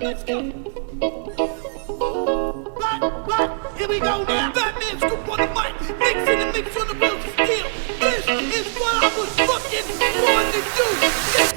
Let's go. Right, here we go now. Batman scoop on the mic, mix in the mix on the wheels of steel. This is what I was fucking born to do.